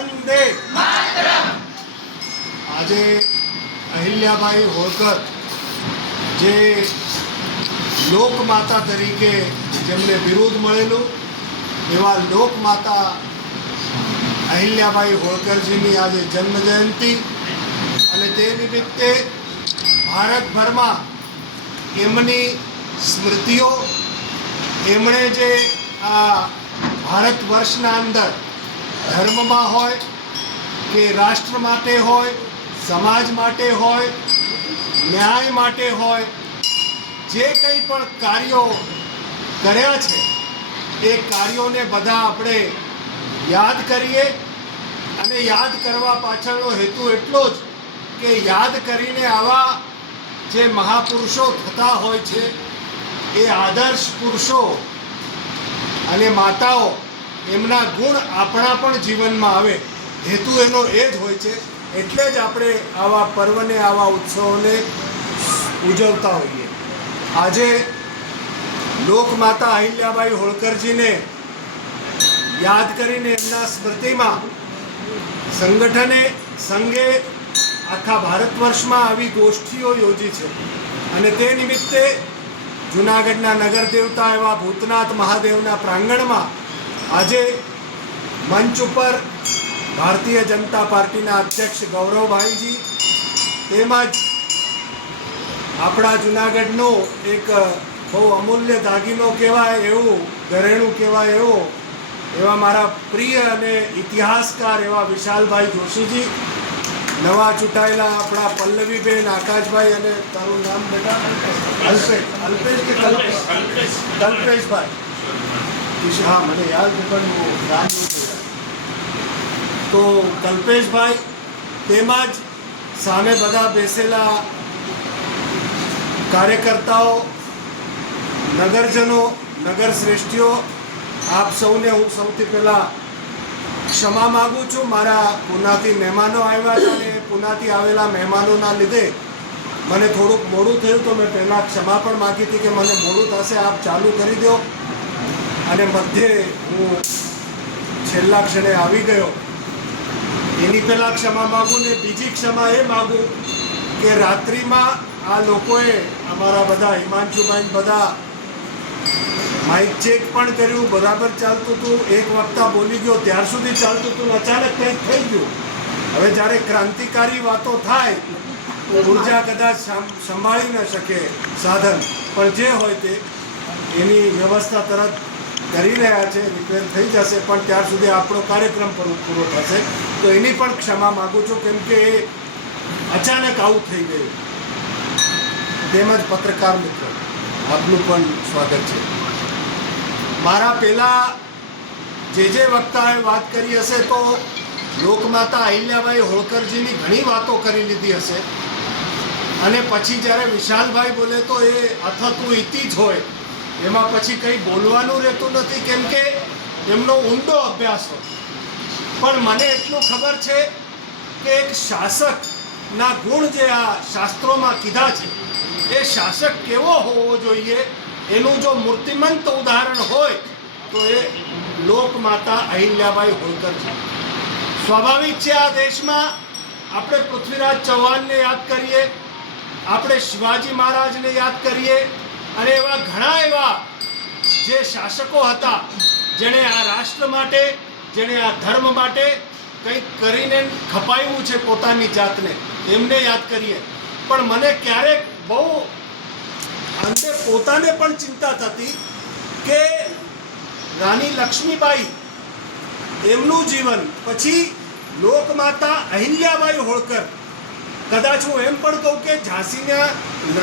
વંદે માતરમ। આજે અહિલ્યાબાઈ હોળકર જે લોકમાતા તરીકે જેમને બિરુદ મળેલું એવા લોકમાતા અહિલ્યાબાઈ હોળકરજીની આજે જન્મજયંતિ અને તે નિમિત્તે ભારતભરમાં એમની સ્મૃતિઓ એમણે જે આ ભારત વર્ષના અંદર ધર્મમાં હોય કે રાષ્ટ્ર માટે હોય, સમાજ માટે હોય, ન્યાય માટે હોય, જે કંઈ પણ કાર્યો કર્યા છે એ કાર્યોને બધા આપણે યાદ કરીએ અને યાદ કરવા પાછળનો હેતુ એટલો જ કે યાદ કરીને આવા જે મહાપુરુષો થતા હોય છે એ આદર્શ પુરુષો અને માતાઓ એમના ગુણ આપણા પણ જીવનમાં આવે, હેતુ એનો એ જ હોય છે। એટલે જ આપણે આવા પર્વને આવા ઉત્સવોને ઉજવતા હોઈએ। આજે લોકમાતા અહિલ્યાબાઈ હોળકરજીને યાદ કરીને એમના સ્મૃતિમાં સંઘે આખા ભારત વર્ષમાં આવી ગોષ્ઠીઓ યોજી છે અને તે નિમિત્તે જૂનાગઢના નગર દેવતા એવા ભૂતનાથ મહાદેવના પ્રાંગણમાં આજે મંચ ઉપર ભારતીય જનતા પાર્ટીના અધ્યક્ષ ગૌરવભાઈજી તેમજ આપણા જૂનાગઢનો એક બહુ અમૂલ્ય દાગીનો કહેવાય એવું, ઘરેણું કહેવાય એવા મારા પ્રિય અને ઇતિહાસકાર એવા વિશાલભાઈ જોશીજી, નવા ચૂંટાયેલા આપણા પલ્લવીબેન, આકાશભાઈ અને તારું નામ બેટા અલ્પેશ કે કલ્પેશભાઈ, હા મને યાદ છે પણ નામ નહીં થયા, તો કલ્પેશભાઈ તેમજ સામે બધા બેસેલા કાર્યકર્તાઓ, નગરજનો, નગર શ્રેષ્ઠીઓ, આપ સૌને હું સૌથી પહેલાં ક્ષમા માગું છું। મારા પુનાથી મહેમાનો આવ્યા હતા અને પુનાથી આવેલા મહેમાનોના લીધે મને થોડુંક મોડું થયું, તો મેં પહેલાં ક્ષમા પણ માગી હતી કે મને મોડું થશે, આપ ચાલુ કરી દો, અને મધ્યે હું છેલ્લા ક્ષણે આવી ગયો। એની પહેલાં ક્ષમા માગું ને બીજી ક્ષમા એ માગું કે રાત્રિમાં આ લોકોએ અમારા બધા હિમાંશુભાઈ બધા માઇક ચેક પણ કર્યું, બરાબર ચાલતું હતું, એક વક્તા બોલી ગયો ત્યાર સુધી ચાલતું હતું, અચાનક કંઈક થઈ ગયું। હવે જ્યારે ક્રાંતિકારી વાતો થાય ઉર્જા કદાચ સંભાળી ન શકે સાધન, પણ જે હોય તે એની વ્યવસ્થા તરત કરી રહ્યા છે, રિપેર થઈ જશે, પણ ત્યાર સુધી આપણો કાર્યક્રમ પણ પૂરો થશે, તો એની પણ ક્ષમા માગું છું કેમ કે એ અચાનક આવું થઈ ગયું। તેમજ પત્રકાર મિત્રો આપનું પણ સ્વાગત છે। મારા પહેલાં જે વક્તાએ વાત કરી હશે તો લોકમાતા અહિલ્યાબાઈ હોળકરજીની ઘણી વાતો કરી લીધી હશે, અને પછી જ્યારે વિશાલભાઈ બોલે તો એ અથતું ઇતિ જ હોય, એમાં પછી કંઈ બોલવાનું રહેતું નથી કેમ કે એમનો ઊંડો અભ્યાસ હોય। પણ મને એટલું ખબર છે કે એક શાસકના ગુણ જે આ શાસ્ત્રોમાં કીધા છે એ શાસક કેવો હોવો જોઈએ એનું જો મૂર્તિમંત ઉદાહરણ હોય તો એ લોકમાતા અહિલ્યાબાઈ હોળકર છે। સ્વાભાવિક છે આ દેશમાં આપણે પૃથ્વીરાજ ચૌહાણને યાદ કરીએ, આપણે શિવાજી મહારાજને યાદ કરીએ, અને એવા ઘણા એવા જે શાસકો હતા જેણે આ રાષ્ટ્ર માટે, જેણે આ ધર્મ માટે કંઈક કરીને ખપાવ્યું છે પોતાની જાતને, એમને યાદ કરીએ। પણ મને ક્યારેક બહુ અંતે પોતાને પણ ચિંતા થતી કે રાણી લક્ષ્મીબાઈ એમનું જીવન પછી લોકમાતા અહિલ્યાબાઈ હોળકર, કદાચ હું એમ પણ કહું કે ઝાંસીના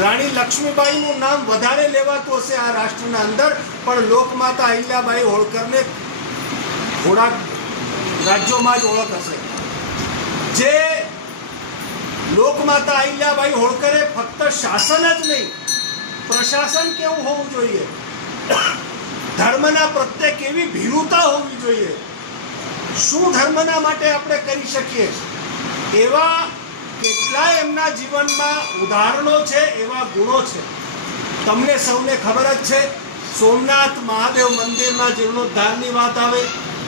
રાણી લક્ષ્મીબાઈનું નામ વધારે લેવાતું હશે આ રાષ્ટ્રના અંદર, પણ લોકમાતા અહિલ્યાબાઈ હોળકરને થોડાક રાજ્યોમાં જ ઓળખ હશે। જે લોકમાતા અહિલ્યાબાઈ હોળકરે ફક્ત શાસન જ નહીં, પ્રશાસન કેવું હોવું જોઈએ, ધર્મના પ્રત્યે કેવી ભીરુતા હોવી જોઈએ, શું ધર્મના માટે આપણે કરી શકીએ, એવા કેટલાય એમના જીવનમાં ઉદાહરણો છે, એવા ગુણો છે। તમને સૌને ખબર જ છે સોમનાથ મહાદેવ મંદિરના જીર્ણોદ્ધારની વાત આવે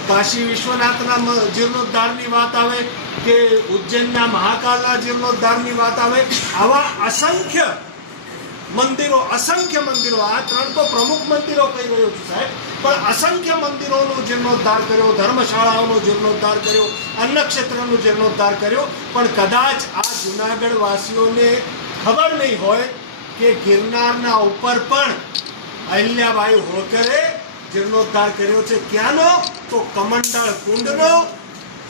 કાશી વિશ્વનાથના જીર્ણોદ્ધારની વાત આવે કે ઉજ્જૈનના મહાકાલના જીર્ણોદ્ધારની વાત આવે, આવા અસંખ્ય મંદિરો આ 3 તો પ્રમુખ મંદિરો કહી રહ્યો છું સાહેબ, પણ અસંખ્ય મંદિરોનો જીર્ણોદ્ધાર કર્યો, ધર્મશાળાઓનો જીર્ણોદ્ધાર કર્યો, અન્નક્ષેત્રનો જીર્ણોદ્ધાર કર્યો. પણ કદાચ આ જુનાગઢ વાસીઓને ખબર નહીં હોય કે ગિરનારના ઉપર પણ અહિલ્યાબાઈ હોળકરે જીર્ણોદ્ધાર કર્યો છે. ક્યાંનો? તો કમંડળ કુંડનો,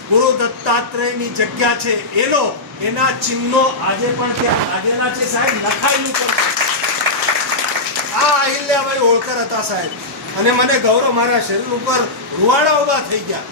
ગુરુ દત્તાત્રેયની જગ્યા છે એનો, એના ચિહ્નો આજે પણ ત્યાં લાગેલા છે સાહેબ, લખાયેલું પણ છે. આ અહિલ્યાબાઈ હોળકર હતા સાહેબ. અને મને ગૌરવ, મારા શરીર ઉપર રૂવાડા ઉભા થઈ ગયા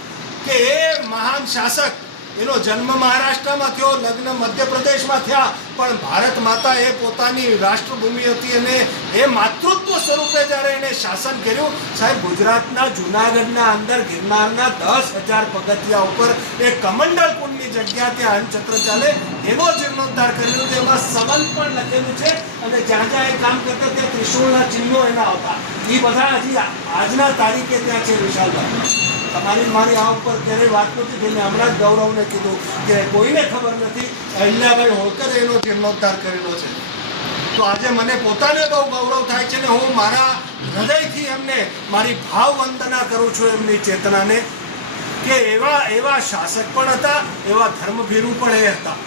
કે એ મહાન શાસક, એનો જન્મ મહારાષ્ટ્રમાં થયો, લગ્ન મધ્યપ્રદેશમાં થયા, પણ ભારત માતા એ પોતાની રાષ્ટ્રભૂમિ હતી અને એ માતૃત્વ સ્વરૂપે જ્યારે એને શાસન કર્યું સાહેબ, ગુજરાતના જુનાગઢના અંદર ગિરનારના 10,000 પગથિયા ઉપર એ કમંડળ કુંડની જગ્યા ત્યાં અન્નછત્ર ચાલે એનો જીર્ણોદ્ધાર કરેલું છે. એમાં સંવંત પણ લખેલું છે અને જ્યાં જ્યાં એ કામ કરતા ત્યાં ત્રિશૂળના ચિહ્નો એના હતા. એ બધા હજી આજના તારીખે ત્યાં છે. વિશાલભાઈ, તમારી મારી આ ઉપર ક્યારેય વાત નથી થઈ. મેં હમણાં જ ગૌરવને કીધું કે કોઈને ખબર નથી, અહિલ્યાબાઈ હોળકરે એનો જીર્ણોદ્ધાર કરેલો છે. તો આજે મને પોતાને બહુ ગૌરવ થાય છે ને હું મારા હૃદયથી એમને મારી ભાવ વંદના કરું છું, એમની ચેતનાને, કે એવા શાસક પણ હતા, એવા ધર્મભીરુ પણ એ હતા.